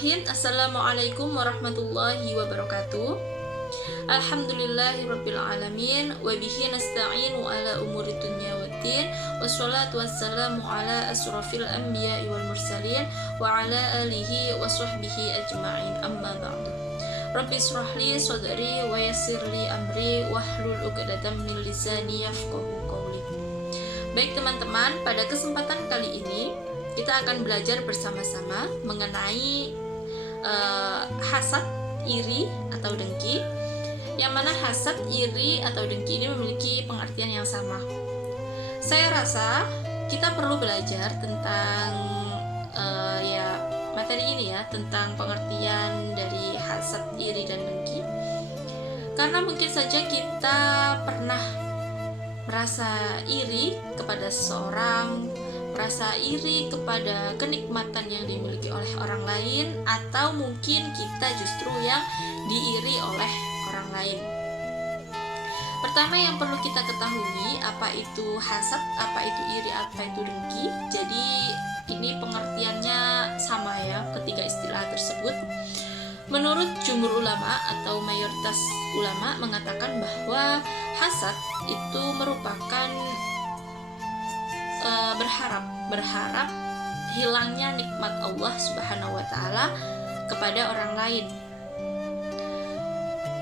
Bismillahirrahmanirrahim. Assalamualaikum warahmatullahi wabarakatuh. Alhamdulillahirabbil alamin wa bihi nasta'inu ala umuri dunya waddin. Wassalatu wassalamu ala asrofil anbiya'i wal mursalin wa ala alihi wa sahbihi ajma'in. Amma ba'du. Rabbi israhli sadri wa yassirli amri wahlul 'uqdatam min lisani yafqahu qawli. Baik teman-teman, pada kesempatan kali ini kita akan belajar bersama-sama mengenai hasad, iri atau dengki. Yang mana hasad, iri atau dengki ini memiliki pengertian yang sama. Saya rasa kita perlu belajar tentang materi ini ya, tentang pengertian dari hasad, iri dan dengki. Karena mungkin saja kita pernah merasa iri kepada seseorang, merasa iri kepada kenikmatan yang dimiliki oleh orang lain, atau mungkin kita justru yang diiri oleh orang lain. Pertama yang perlu kita ketahui, apa itu hasad, apa itu iri, apa itu dengki. Jadi ini pengertiannya sama ya, ketiga istilah tersebut. Menurut jumhur ulama atau mayoritas ulama mengatakan bahwa hasad itu merupakan berharap hilangnya nikmat Allah Subhanahu wa taala kepada orang lain.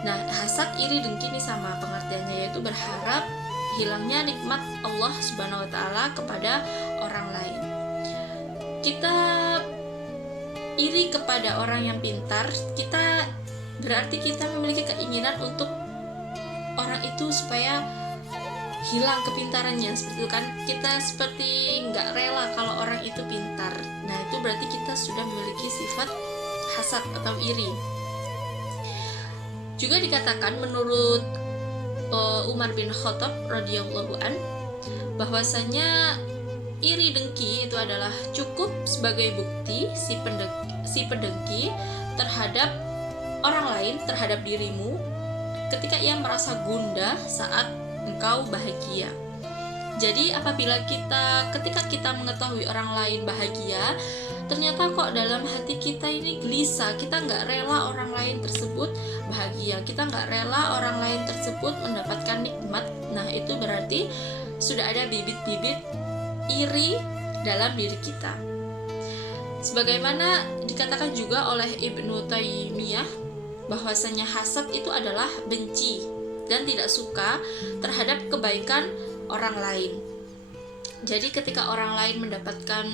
Nah, hasad, iri, dengki ini sama pengertiannya, yaitu berharap hilangnya nikmat Allah Subhanahu wa taala kepada orang lain. Kita iri kepada orang yang pintar, kita berarti kita memiliki keinginan untuk orang itu supaya hilang kepintarannya, seperti itu kan. Kita seperti nggak rela kalau orang itu pintar. Nah, itu berarti kita sudah memiliki sifat hasad atau iri. Juga dikatakan menurut Umar bin Khattab radhiyallahu an, bahwasanya iri dengki itu adalah cukup sebagai bukti si pendengki terhadap orang lain, terhadap dirimu, ketika ia merasa gundah saat engkau bahagia. Jadi apabila ketika kita mengetahui orang lain bahagia, ternyata kok dalam hati kita ini gelisah, kita nggak rela orang lain tersebut bahagia, kita nggak rela orang lain tersebut mendapatkan nikmat. Nah, itu berarti sudah ada bibit-bibit iri dalam diri kita. Sebagaimana dikatakan juga oleh Ibnu Taimiyah, bahwasanya hasad itu adalah benci dan tidak suka terhadap kebaikan orang lain. Jadi ketika orang lain mendapatkan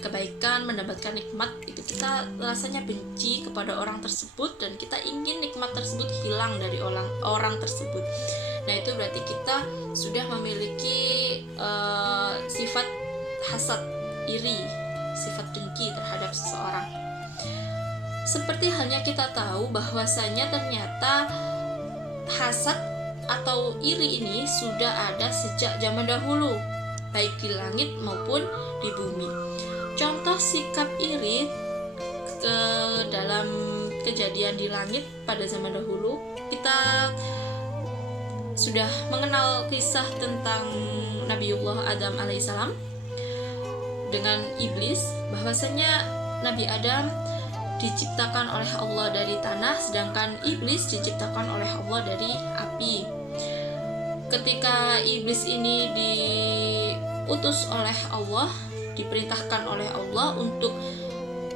kebaikan, mendapatkan nikmat, itu kita rasanya benci kepada orang tersebut dan kita ingin nikmat tersebut hilang dari orang tersebut. Nah, itu berarti kita sudah memiliki sifat hasad, iri, sifat dengki terhadap seseorang. Seperti halnya kita tahu bahwasanya ternyata hasad atau iri ini sudah ada sejak zaman dahulu, baik di langit maupun di bumi. Contoh sikap iri dalam kejadian di langit pada zaman dahulu, kita sudah mengenal kisah tentang Nabiullah Adam alaihissalam dengan iblis, bahwasanya Nabi Adam diciptakan oleh Allah dari tanah, sedangkan iblis diciptakan oleh Allah dari api. Ketika iblis ini diutus oleh Allah, diperintahkan oleh Allah untuk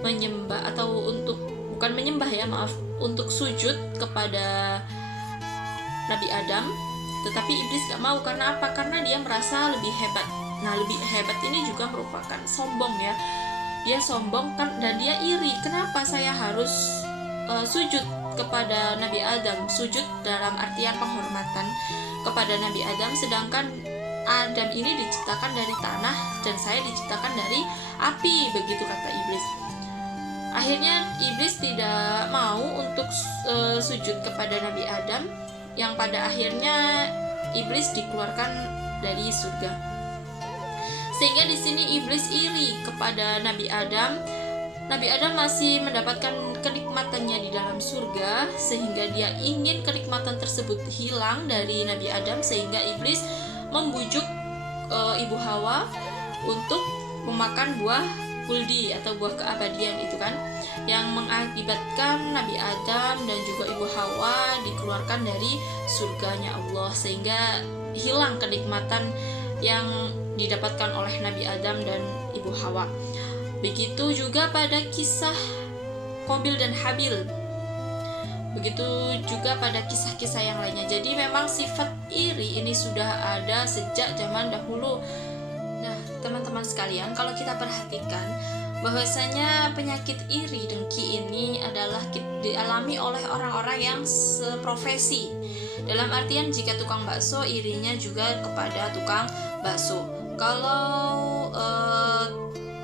menyembah, atau untuk sujud kepada Nabi Adam, tetapi iblis gak mau. Karena apa? Karena dia merasa lebih hebat. Nah, lebih hebat ini juga merupakan sombong ya. Dia sombong kan, dan dia iri. Kenapa saya harus sujud kepada Nabi Adam? Sujud dalam artian penghormatan kepada Nabi Adam, sedangkan Adam ini diciptakan dari tanah dan saya diciptakan dari api, begitu kata iblis. Akhirnya iblis tidak mau untuk sujud kepada Nabi Adam, yang pada akhirnya iblis dikeluarkan dari surga. Sehingga di sini iblis iri kepada Nabi Adam. Nabi Adam masih mendapatkan kenikmatannya di dalam surga, sehingga dia ingin kenikmatan tersebut hilang dari Nabi Adam, sehingga iblis membujuk Ibu Hawa untuk memakan buah khuldi atau buah keabadian itu kan, yang mengakibatkan Nabi Adam dan juga Ibu Hawa dikeluarkan dari surganya Allah, sehingga hilang kenikmatan yang didapatkan oleh Nabi Adam dan Ibu Hawa. Begitu juga pada kisah Qabil dan Habil, begitu juga pada kisah-kisah yang lainnya. Jadi memang sifat iri ini sudah ada sejak zaman dahulu. Nah, teman-teman sekalian, kalau kita perhatikan bahwasanya penyakit iri dengki ini adalah dialami oleh orang-orang yang seprofesi. Dalam artian jika tukang bakso, irinya juga kepada tukang bakso. Kalau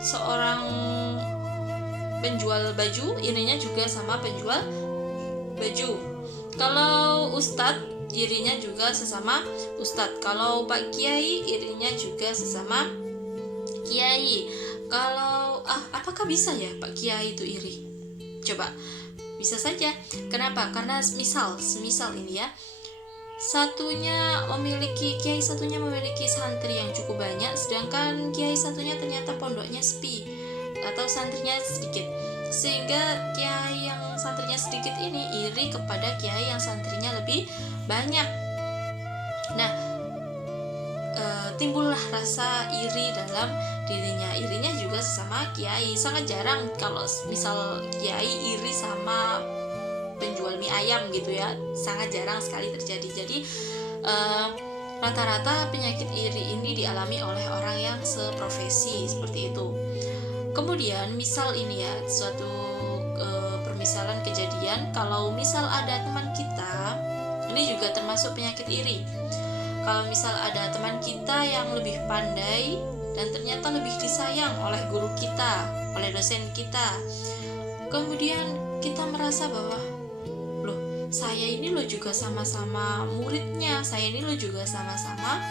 seorang penjual baju, irinya juga sama penjual baju. Kalau ustadz, irinya juga sesama ustadz. Kalau Pak Kiai, irinya juga sesama Kiai. Kalau apakah bisa ya Pak Kiai itu iri? Coba, bisa saja. Kenapa? Karena semisal ini ya, Kiai satunya memiliki santri yang cukup banyak, sedangkan Kiai satunya ternyata pondoknya sepi atau santrinya sedikit, sehingga Kiai yang santrinya sedikit ini iri kepada Kiai yang santrinya lebih banyak. Nah, timbullah rasa iri dalam dirinya. Irinya juga sesama Kiai. Sangat jarang kalau misal Kiai iri sama penjual mie ayam gitu ya, sangat jarang sekali terjadi. Jadi rata-rata penyakit iri ini dialami oleh orang yang seprofesi seperti itu. Kemudian misal ini ya, suatu permisalan kejadian, kalau misal ada teman kita, ini juga termasuk penyakit iri. Kalau misal ada teman kita yang lebih pandai dan ternyata lebih disayang oleh guru kita, oleh dosen kita, kemudian kita merasa bahwa loh, saya ini loh juga sama-sama muridnya, saya ini loh juga sama-sama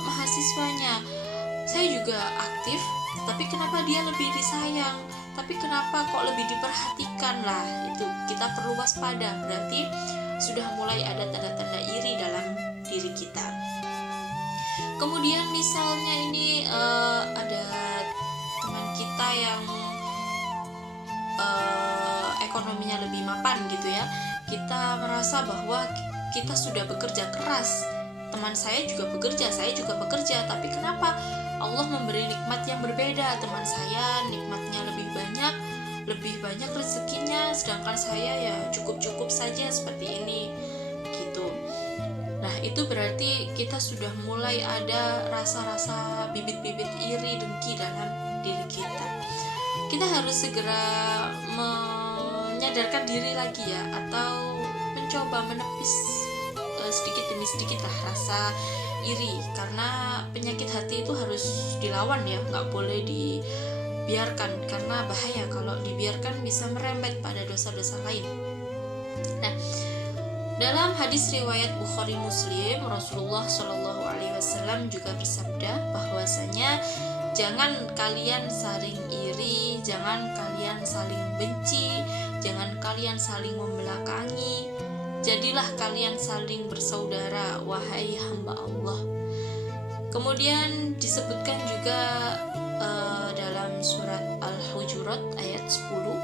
mahasiswanya, saya juga aktif, tapi kenapa dia lebih disayang, tapi kenapa kok lebih diperhatikan? Lah, itu kita perlu waspada, berarti sudah mulai ada tanda-tanda iri dalam diri kita. Kemudian misalnya ini ada teman kita yang ekonominya lebih mapan gitu ya, kita merasa bahwa kita sudah bekerja keras, teman saya juga bekerja, saya juga bekerja, tapi kenapa Allah memberi nikmat yang berbeda? Teman saya nikmatnya lebih banyak rezekinya, sedangkan saya ya cukup-cukup saja seperti ini gitu. Nah, itu berarti kita sudah mulai ada rasa-rasa bibit-bibit iri dengki dalam diri kita. Kita harus segera menyadarkan diri lagi ya, atau mencoba menepis sedikit demi sedikit lah rasa iri, karena penyakit hati itu harus dilawan ya, nggak boleh dibiarkan, karena bahaya kalau dibiarkan bisa merembet pada dosa-dosa lain. Nah, dalam hadis riwayat Bukhari Muslim, Rasulullah Shallallahu Alaihi Wasallam juga bersabda bahwasanya jangan kalian saling iri, jangan kalian saling benci, jangan kalian saling membelakangi. Jadilah kalian saling bersaudara, wahai hamba Allah. Kemudian disebutkan juga dalam surat Al-Hujurat ayat 10,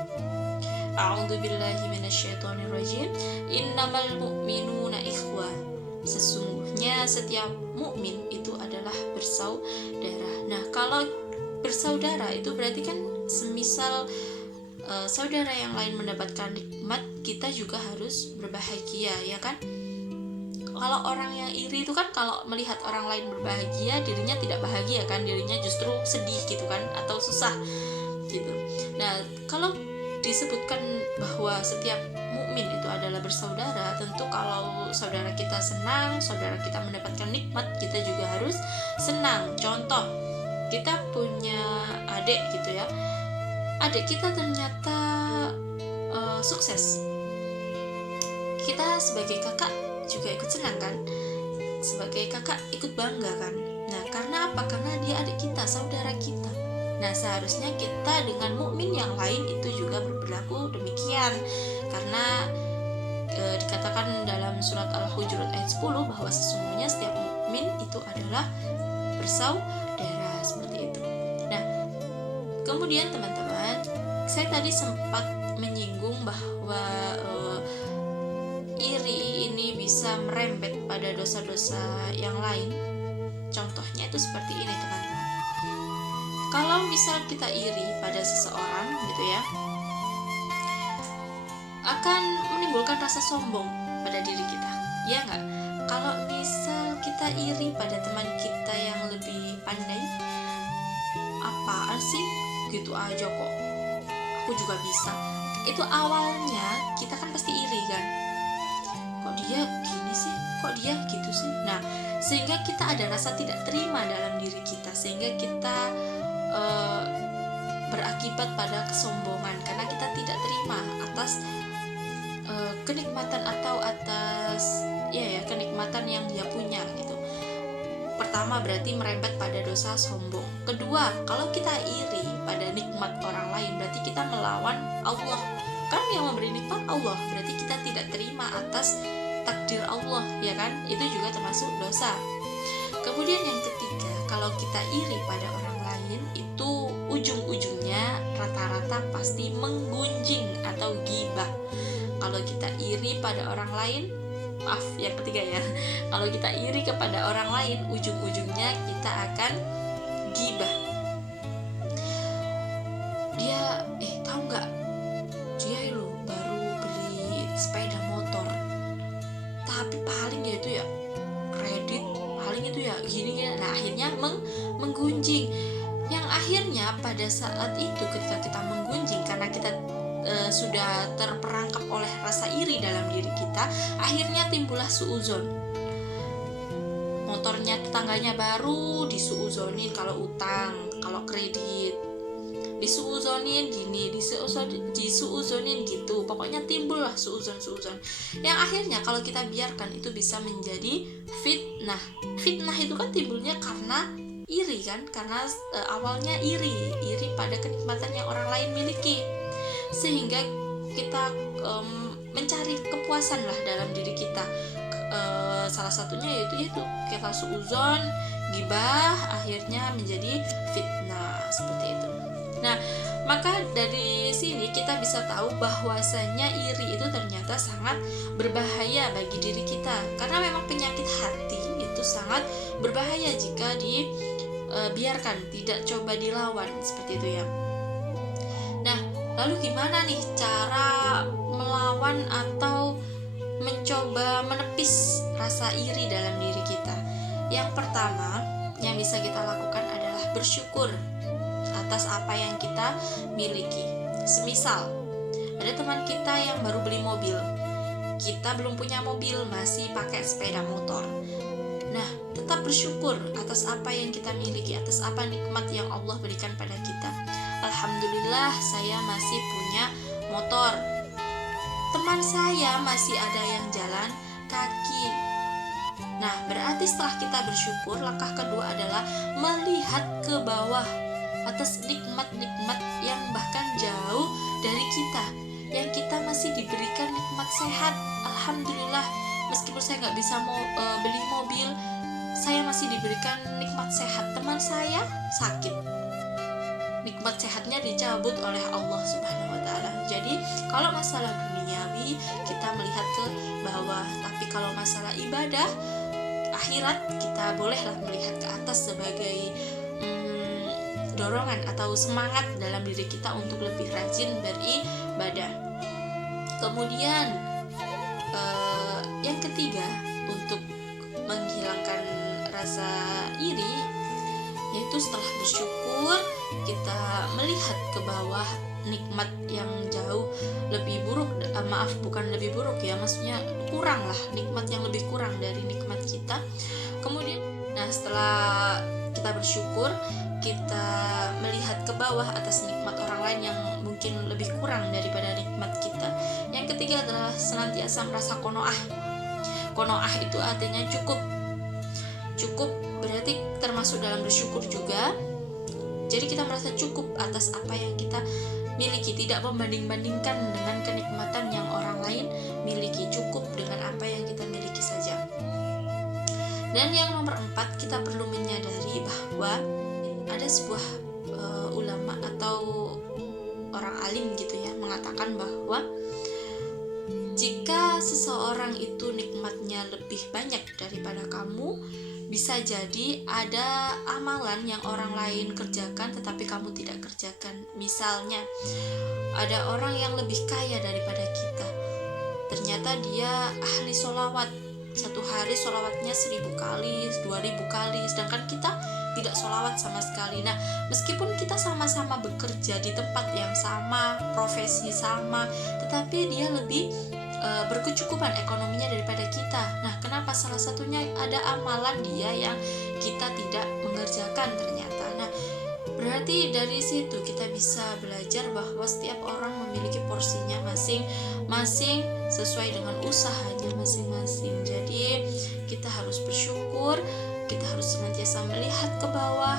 A'udzubillahi minasyaitonirrajim, innamal mu'minuna ikhwah. Sesungguhnya setiap mukmin itu adalah bersaudara. Nah, kalau bersaudara itu berarti kan semisal saudara yang lain mendapatkan nikmat, kita juga harus berbahagia, ya kan? Kalau orang yang iri itu kan kalau melihat orang lain berbahagia, dirinya tidak bahagia kan, dirinya justru sedih gitu kan, atau susah gitu. Nah, kalau disebutkan bahwa setiap mukmin itu adalah bersaudara, tentu kalau saudara kita senang, saudara kita mendapatkan nikmat, kita juga harus senang. Contoh, kita punya adik gitu ya, adik kita ternyata sukses, kita sebagai kakak juga ikut senang kan, sebagai kakak ikut bangga kan. Nah, karena apa? Karena dia adik kita, saudara kita. Nah, seharusnya kita dengan mukmin yang lain itu juga berlaku demikian, karena dikatakan dalam surat Al-Hujurat ayat 10 bahwa sesungguhnya setiap mukmin itu adalah bersaudara, seperti itu. Nah, Kemudian teman-teman, saya tadi sempat menyinggung bahwa iri ini bisa merembet pada dosa-dosa yang lain. Contohnya itu seperti ini teman-teman. Kalau misal kita iri pada seseorang gitu ya, akan menimbulkan rasa sombong pada diri kita, ya nggak? Kalau misal kita iri pada teman kita yang lebih pandai, apaan sih, gitu aja kok, aku juga bisa. Itu awalnya kita kan pasti iri kan, kok dia gini sih, kok dia gitu sih. Nah, sehingga kita ada rasa tidak terima dalam diri kita, sehingga kita berakibat pada kesombongan karena kita tidak terima atas kenikmatan atau atas kenikmatan yang dia punya gitu. Pertama berarti merembet pada dosa sombong. Kedua, kalau kita iri pada nikmat orang lain berarti kita melawan Allah. Kan yang memberi nikmat Allah, berarti kita tidak terima atas takdir Allah, ya kan? Itu juga termasuk dosa. Kemudian yang ketiga, kalau kita iri pada orang lain itu ujung-ujungnya rata-rata pasti menggunjing atau ghibah. Kalau kita iri pada orang lain, maaf yang ketiga ya, kalau kita iri kepada orang lain ujung-ujungnya kita akan ghibah. Dia tahu nggak, dia lo baru beli sepeda motor, tapi paling ya itu ya kredit, paling itu ya gini ya. Nah akhirnya menggunjing, yang akhirnya pada saat itu ketika kita menggunjing karena kita sudah terperangkap oleh rasa iri dalam diri kita, akhirnya timbullah suuzon. Motornya tetangganya baru disuuzonin kalau utang, kalau kredit, disuuzonin gini, disuuzonin gitu. Pokoknya timbullah suuzon. Yang akhirnya kalau kita biarkan itu bisa menjadi fitnah. Fitnah itu kan timbulnya karena iri kan, karena awalnya iri pada kenikmatan yang orang lain miliki, sehingga kita mencari kepuasan lah dalam diri kita. Salah satunya yaitu kita suuzon, ghibah, akhirnya menjadi fitnah seperti itu. Nah, maka dari sini kita bisa tahu bahwasanya iri itu ternyata sangat berbahaya bagi diri kita, karena memang penyakit hati itu sangat berbahaya jika dibiarkan, tidak coba dilawan seperti itu ya. Nah, lalu gimana nih cara melawan atau mencoba menepis rasa iri dalam diri kita? Yang pertama yang bisa kita lakukan adalah bersyukur atas apa yang kita miliki. Semisal ada teman kita yang baru beli mobil, kita belum punya mobil, masih pakai sepeda motor. Nah, tetap bersyukur atas apa yang kita miliki, atas apa nikmat yang Allah berikan pada kita. Alhamdulillah saya masih punya motor, teman saya masih ada yang jalan kaki. Nah, berarti setelah kita bersyukur, langkah kedua adalah melihat ke bawah atas nikmat-nikmat yang bahkan jauh dari kita, yang kita masih diberikan nikmat sehat. Alhamdulillah, meskipun saya nggak bisa beli mobil, saya masih diberikan nikmat sehat. Teman saya sakit, nikmat sehatnya dicabut oleh Allah Subhanahu wa Ta'ala. Jadi kalau masalah duniawi kita melihat ke bawah, tapi kalau masalah ibadah akhirat kita bolehlah melihat ke atas sebagai dorongan atau semangat dalam diri kita untuk lebih rajin beribadah. Kemudian yang ketiga untuk menghilangkan rasa iri, yaitu setelah bersyukur kita melihat ke bawah nikmat yang jauh lebih buruk, bukan lebih buruk ya, maksudnya kurang lah, nikmat yang lebih kurang dari nikmat kita. Kemudian setelah kita bersyukur, kita melihat ke bawah atas nikmat orang lain yang mungkin lebih kurang daripada nikmat kita. Yang ketiga adalah senantiasa merasa qanaah. Qanaah itu artinya cukup berarti termasuk dalam bersyukur juga. Jadi kita merasa cukup atas apa yang kita miliki, tidak membanding-bandingkan dengan kenikmatan yang orang lain miliki, cukup dengan apa yang kita miliki saja. Dan yang nomor 4, kita perlu menyadari bahwa ada sebuah ulama atau orang alim gitu ya, mengatakan bahwa jika seseorang itu nikmatnya lebih banyak daripada kamu, bisa jadi ada amalan yang orang lain kerjakan tetapi kamu tidak kerjakan. Misalnya ada orang yang lebih kaya daripada kita, ternyata dia ahli sholawat, satu hari sholawatnya 1000 kali, 2000 kali, sedangkan kita tidak sholawat sama sekali. Nah, meskipun kita sama-sama bekerja di tempat yang sama, profesi sama, tetapi dia lebih berkecukupan ekonominya daripada kita. Nah, kenapa? Salah satunya ada amalan dia yang kita tidak mengerjakan ternyata. Nah, berarti dari situ kita bisa belajar bahwa setiap orang memiliki porsinya masing-masing sesuai dengan usahanya masing-masing. Jadi kita harus bersyukur, kita harus senantiasa melihat ke bawah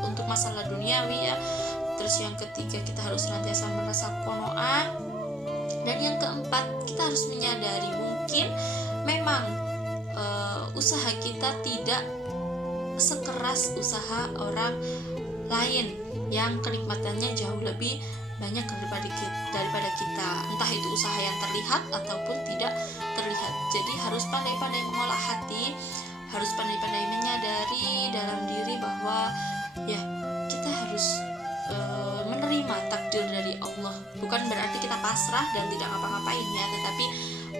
untuk masalah duniawi ya. Terus yang ketiga, kita harus senantiasa merasa qanaah. Dan yang keempat, kita harus menyadari mungkin memang usaha kita tidak sekeras usaha orang lain yang kenikmatannya jauh lebih banyak daripada kita, entah itu usaha yang terlihat ataupun tidak terlihat. Jadi harus pandai-pandai mengolah hati, harus pandai-pandai menyadari dalam diri bahwa ya kita harus menerima takdir dari Allah. Bukan berarti kita pasrah dan tidak ngapa-ngapain ya, tetapi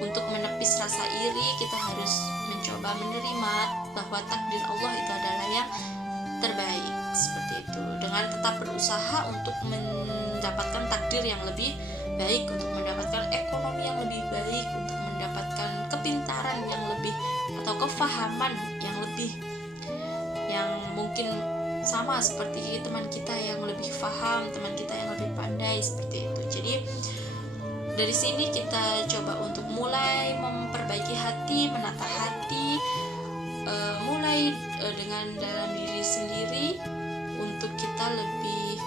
untuk menepis rasa iri kita harus mencoba menerima bahwa takdir Allah itu adalah yang terbaik, seperti itu, dengan tetap berusaha untuk mendapatkan takdir yang lebih baik, untuk mendapatkan ekonomi yang lebih baik, untuk mendapatkan kepintaran yang lebih atau kefahaman yang lebih, yang mungkin sama seperti teman kita yang lebih paham, teman kita yang lebih pandai, seperti itu. Jadi dari sini kita coba untuk mulai memperbaiki hati, menata hati, mulai dengan dalam diri sendiri untuk kita lebih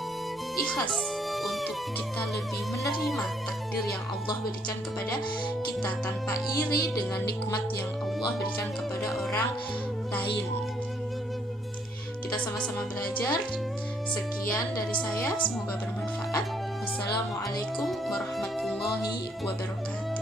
ikhlas, untuk kita lebih menerima takdir yang Allah berikan kepada kita tanpa iri dengan nikmat yang Allah berikan kepada orang lain. Kita sama-sama belajar. Sekian dari saya, semoga bermanfaat. Wassalamualaikum warahmatullahi wabarakatuh.